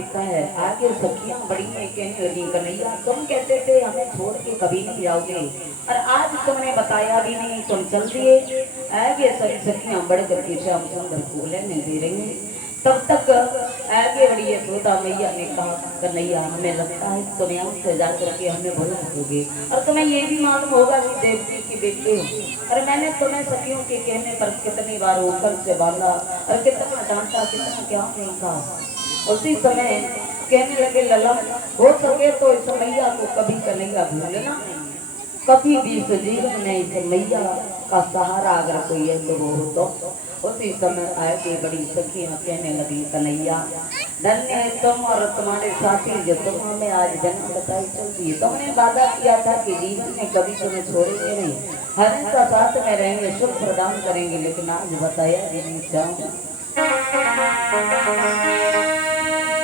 देखा है आगे सखियां बड़ी है कहने लगी कन्हैया तुम कहते थे हमें छोड़ के कभी नहीं जाओगे और आज तुमने बताया भी नहीं तुम चल दिए। आगे सारी सखियां बढ़ करके श्याम सुंदर को लेने दे रही हैं। तब तक आगे बढ़ी यशोदा मैया ने कहा कन्हैया हमें लगता है कि तुम यहाँ से जा करके हमें भूल रखोगे और तुम्हें ये भी मालूम होगा कि देवकी के बेटे हो और मैंने तुम्हें सखियों के कहने पर कितनी बार ऊपर से बांधा और कितना डांटा कितना क्या नहीं कहा। उसी समय कहने लगे लला हो सके तो इस मैया को कभी कन्हैया भूलना कभी भी इस जीवन में इस मैया का सहारा अगर कोई है तो वो हो। तो उसी समय आए के बड़ी सखियां कहने लगी कन्हैया धन्य है तुम और तुम्हारे साथी जो तुम हमें आज जन्म बताई चलती है। तुमने वादा किया था कि जीवन में कभी तुम्हें छोड़ेंगे नहीं हमेशा साथ में रहेंगे सुख प्रदान करेंगे लेकिन आज बताया भी नहीं चाहूँ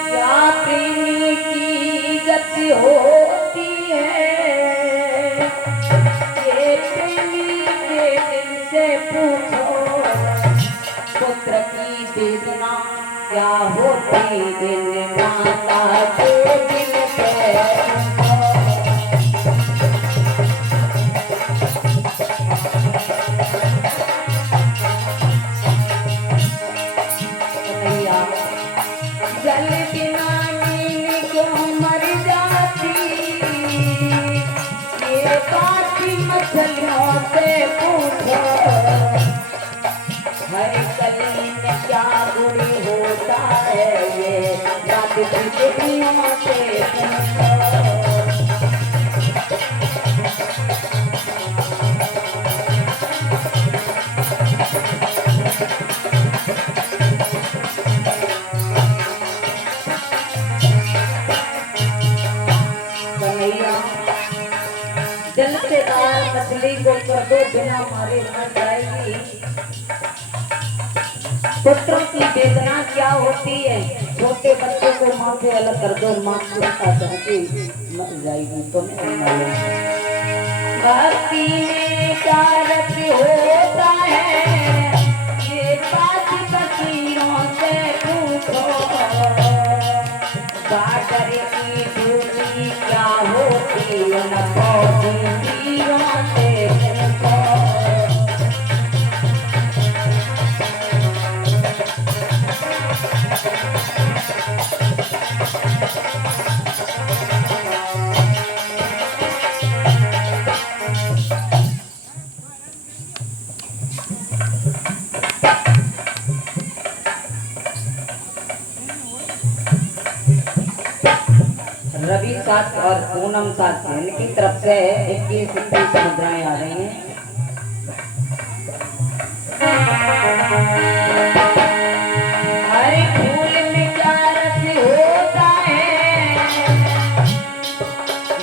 क्या प्रेमी की गति होती है ये प्रेमी के दिल से पूछो पुत्र की वेदना क्या होती दिन माता के दिल पे जल बिना नील क्यों मर जाती ये काठी मछलियों से पूछो हर कली में क्या गुण होता है ये बात पृथ्वियों से पूछो। जलसेदार मछली को कर दो बिना मारे मर जाएगी। पुत्र की वेदना क्या होती है छोटे बच्चे को माँ से अलग कर दो माँ को मर जाएगी। तो भक्ति में क्या रस होता है ये बात फकीरों से पूछो सागर की दूरी क्या होती है रवि साथ और पूनम साथ इनकी तरफ से 21 मुद्राएं आ रही हैं। हरे फूल में क्या रस होता है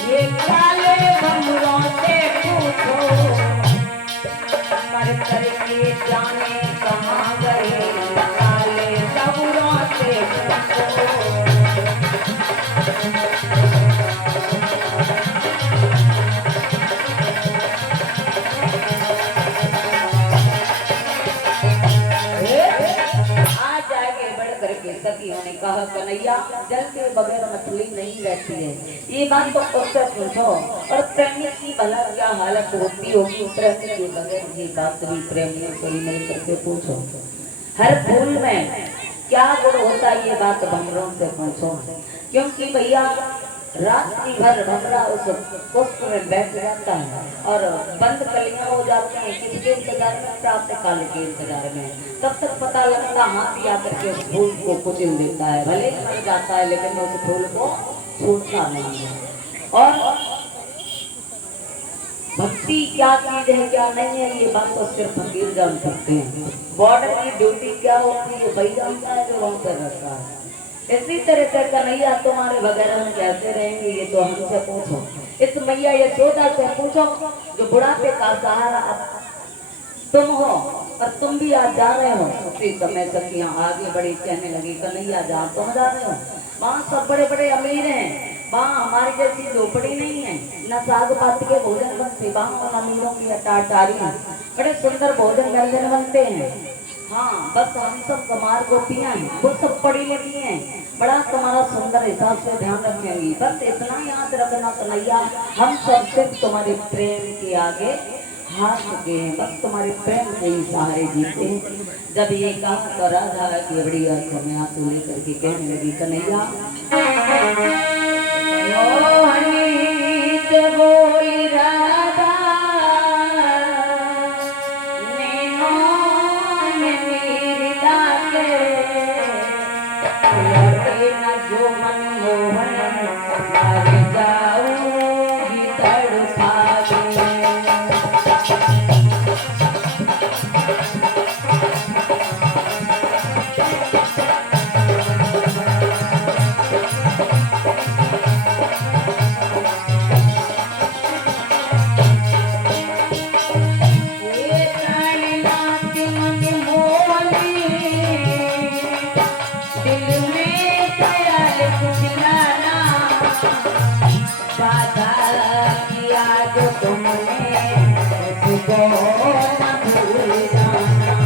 ये काले भंवरों से पूछो मर करके जाने कहाँ गए काले भंवरों से पूछो। सखियों ने कहा कन्हैया जल के बगैर मछली नहीं रहती है ये बात तो उससे पूछो और प्रेमी की भला क्या हालत होती होगी प्रेमी के बगैर ये बात भी प्रेमियों से ही मिल करके पूछो। हर फूल में क्या गुण होता है ये बात भंवरों से पूछो क्योंकि भैया रात्रि भर भंवरा उस पुष्प में बैठ जाता है और बंद कलियां हो जाती हैं किसके इंतजार में प्रातः काल के इंतजार में तब तक पता लगता हाथ आकर के उस फूल को कुचल देता है भले मर जाता है लेकिन उस फूल को छूटता नहीं है। और भक्ति क्या चीज है क्या नहीं है ये बात तो सिर्फ फकीर जान सकते हैं। बॉर्डर की ड्यूटी क्या होती है वही जानता है जो वहां पर रहता है। इसी तरह से कन्हैया तुम्हारे बगैर हम कैसे रहेंगे ये तो हमसे पूछो इस मैया यशोदा से पूछो जो बुढ़ापे का सहारा तुम हो और तुम भी आज जा रहे हो। उसी समय सखियां आगे बड़ी कहने लगी कन्हैया जहाँ तुम जा रहे हो वहाँ सब बड़े बड़े अमीर हैं वहाँ हमारी जैसी झोपड़ी नहीं है न साग पात के भोजन बनते वहाँ उन अमीरों की अटारी बड़े सुंदर भोजन व्यंजन बनते हैं। हाँ बस हम सब कुमार गोपियां हैं, वो सब पढ़ी लिखी हैं, बड़ा तुम्हारा सुंदर हिसाब से ध्यान रखेंगी। बस इतना याद रखना कन्हैया, हम सब सिर्फ तुम्हारे प्रेम के आगे हाथ चुके हैं, बस तुम्हारे प्रेम के ही सहारे जीते हैं। जब ये कहा तो राधा की बड़ी आंखों में आंसू लेकर के कहने लगी, कन्हैया मोहनी से बोली राधा, नैनों में मेरी लागे, लगे न जो मनमोहन, मर जाऊंगी तड़पा के। तुमने मुझको न भूल जाना।